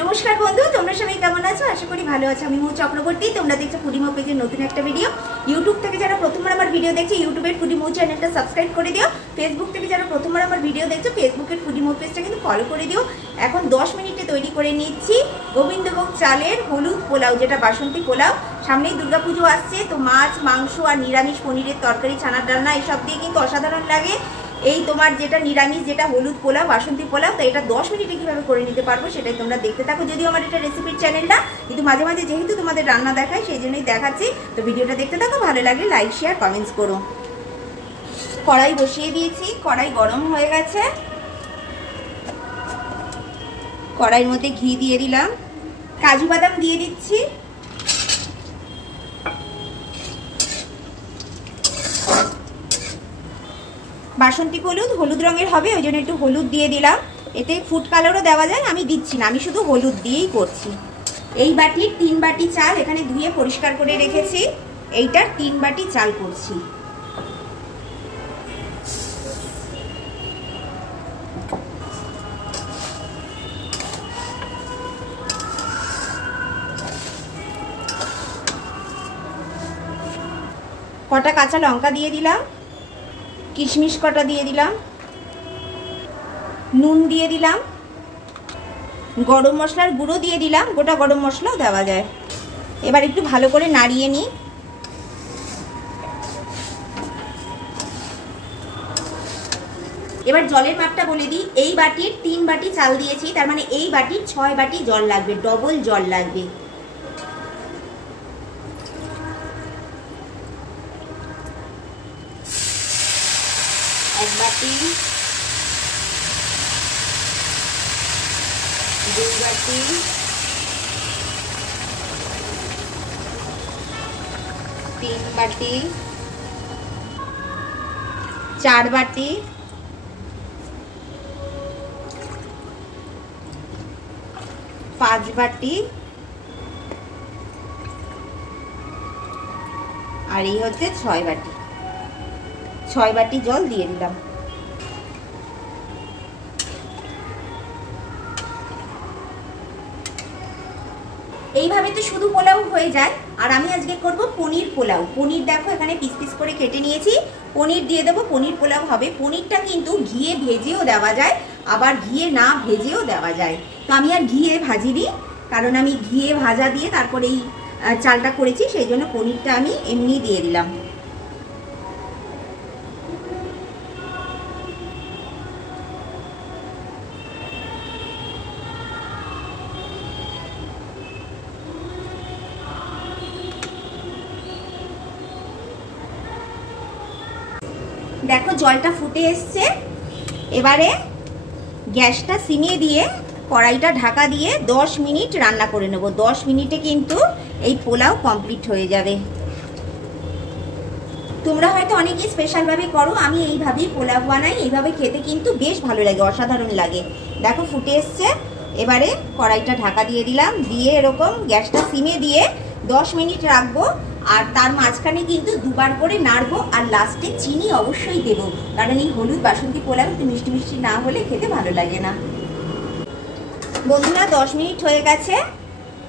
नमस्कार बंधु তোমরা সবাই কেমন আছো আশা করি ভালো আছো আমি মৌ চক্রবর্তী তোমরা দেখছো ফুডি মৌ পেজের নতুন একটা ভিডিও ইউটিউব থেকে যারা প্রথমবার আমার ভিডিও দেখছো ইউটিউবের ফুডি মৌ চ্যানেলটা সাবস্ক্রাইব করে দিও ফেসবুক থেকে যারা প্রথমবার আমার ভিডিও দেখছো ফেসবুকের ফুডি মৌ পেজটা কিন্তু ফলো করে দিও এখন 10 মিনিটে তৈরি করে নিচ্ছি গোবিন্দভোগ চালের হলুদ পোলাও যেটা বাসন্তী পোলাও সামনেই দুর্গাপুজো আসছে তো মাছ মাংস আর নিরামিষ পনিরের তরকারি ছানার ডালনা এসব দিয়ে কিন্তু অসাধারণ লাগে এই তোমার যেটা নিরামিষ যেটা হলুদ পোলাও বাসন্তী পোলাও তো এটা 10 মিনিটে কিভাবে করে নিতে পারবো সেটাই তোমরা দেখতে থাকো যদিও আমার এটা রেসিপির চ্যানেল না কিন্তু মাঝে মাঝে যেহেতু তোমাদের রান্না দেখায় সেই জন্যই দেখাচ্ছি তো ভিডিওটা দেখতে থাকো ভালো লাগলে লাইক শেয়ার কমেন্টস করো কড়াই বসিয়ে দিয়েছি কড়াই গরম হয়ে গেছে কড়াইয়ের মধ্যে ঘি দিয়ে দিলাম কাজু বাদাম দিয়ে দিচ্ছি বাসন্তী হলুদ রঙের হবে ওই জন্য একটু হলুদ দিয়ে দিলাম এতে ফুড কালারও দেওয়া যায় আমি দিচ্ছি না আমি শুধু হলুদ দিয়েই করছি এই বাটির 3 বাটি চাল এখানে ধুয়ে পরিষ্কার করে রেখেছি এইটার 3 বাটি চাল করছি কটা কাঁচা লঙ্কা দিয়ে দিলাম কিশমিশ কটা দিয়ে দিলাম নুন দিয়ে দিলাম গরম মশলার গুঁড়ো দিয়ে দিলাম গোটা গরম মশলাও দেওয়া যায় এবার একটু ভালো করে নাড়িয়ে নিই এবার জলের মাপটা বলে দিই এই বাটির 3 বাটি চাল দিয়েছি তার মানে এই বাটির 6 বাটি জল লাগবে ডবল জল লাগবে एक बाटी 2 बाटी 3 बाटी 4 बाटी 5 बाटी और ये होते 6 बाटी 6 বাটি জল দিয়ে দিলাম এইভাবে তো শুধু পোলাও হয়ে যায় আর আমি আজকে করব পনির পোলাও পনির দেখো এখানে পিস পিস করে কেটে নিয়েছি পনির দিয়ে দেব পনির পোলাও হবে পনিরটা কিন্তু ঘিয়ে ভেজেও দেওয়া যায় আবার ঘিয়ে না ভেজেও দেওয়া যায় তো আমি আর ঘিয়ে ভাজিনি কারণ আমি ঘিয়ে ভাজা দিয়ে তারপরে এই চালটা করেছি সেই জন্য পনিরটা আমি এমনি দিয়ে দিলাম দেখো জলটা ফুটে এসছে এবারে গ্যাসটা সিমিয়ে দিয়ে কড়াইটা ঢাকা দিয়ে 10 মিনিট রান্না করে নেব 10 মিনিটে কিন্তু এই পোলাও কমপ্লিট হয়ে যাবে তোমরা হয়তো অনেকেই স্পেশাল ভাবে করো আমি এইভাবেই পোলাও বানাই এইভাবে খেতে কিন্তু বেশ ভালো লাগে অসাধারণ লাগে দেখো ফুটে এসছে এবারে কড়াইটা ঢাকা দিয়ে দিলাম দিয়ে এরকম গ্যাসটা সিমে দিয়ে 10 মিনিট রাখবো আর তার মাঝখানে কিন্তু দুবার করে নাড়বো আর লাস্টে চিনি অবশ্যই দেব কারণ এই হলুদ বাসন্তী পোলাও একটু মিষ্টি মিষ্টি না হলে খেতে ভালো লাগে না বন্ধুরা 10 মিনিট হয়ে গেছে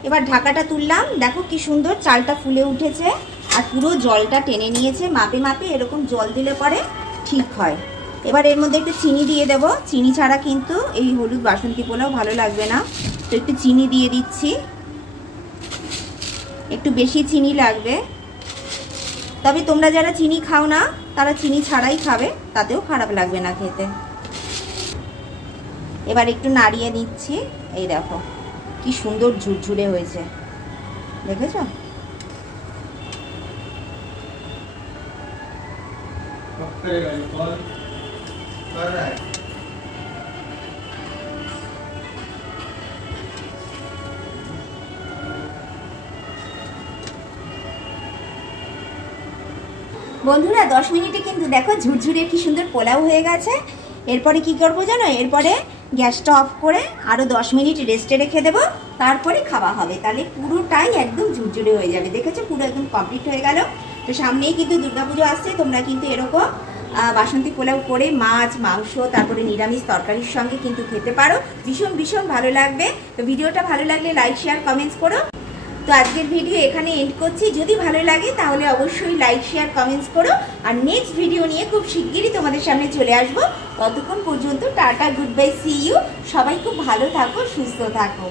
এবার ঢাকাটা তুললাম দেখো কি সুন্দর চালটা ফুলে উঠেছে আর পুরো জলটা টেনে নিয়েছে মাপে মাপে এরকম জল দিলে পরে ঠিক হয় এবার এর মধ্যে একটু চিনি দিয়ে দেব চিনি ছাড়া কিন্তু এই হলুদ বাসন্তী পোলাও ভালো লাগবে না তো একটু চিনি দিয়ে দিচ্ছি একটু বেশি চিনি লাগবে তবে তোমরা যারা চিনি খাও না তারা চিনি ছাড়াই খাবে তাতেও খারাপ লাগবে না খেতে এবার একটু নাড়িয়ে নিচ্ছি এই দেখো কি সুন্দর ঝুরঝুরে হয়েছে দেখেছো বন্ধুরা 10 মিনিটে কিন্তু দেখো ঝুরঝুরে কি সুন্দর পোলাও হয়ে গেছে এরপরে কি করব জানো এরপরে গ্যাসটা অফ করে আরো 10 মিনিট রেস্টে রেখে দেব তারপরে খাওয়া হবে তাহলে পুরোটাই একদম ঝুরঝুরে হয়ে যাবে দেখেছো পুরো একদম কমপ্লিট হয়ে গেল তো সামনেই কিন্তু দুর্গাপুজো আসছে তোমরা কিন্তু এরকম বাসন্তী পোলাও করে মাছ মাংস তারপরে নিরামিষ তরকারির সঙ্গে কিন্তু খেতে পারো, ভীষণ ভীষণ ভালো লাগবে। তো ভিডিওটা ভালো লাগলে লাইক শেয়ার কমেন্টস করো। তো আজকের ভিডিও এখানে এন্ড করছি, যদি ভালো লাগে তাহলে অবশ্যই লাইক শেয়ার কমেন্টস করো। আর নেক্সট ভিডিও নিয়ে খুব শিগগিরই তোমাদের সামনে চলে আসবো। ততক্ষণ পর্যন্ত tata, goodbye, see you. সবাই খুব ভালো থাকো, সুস্থ থাকো।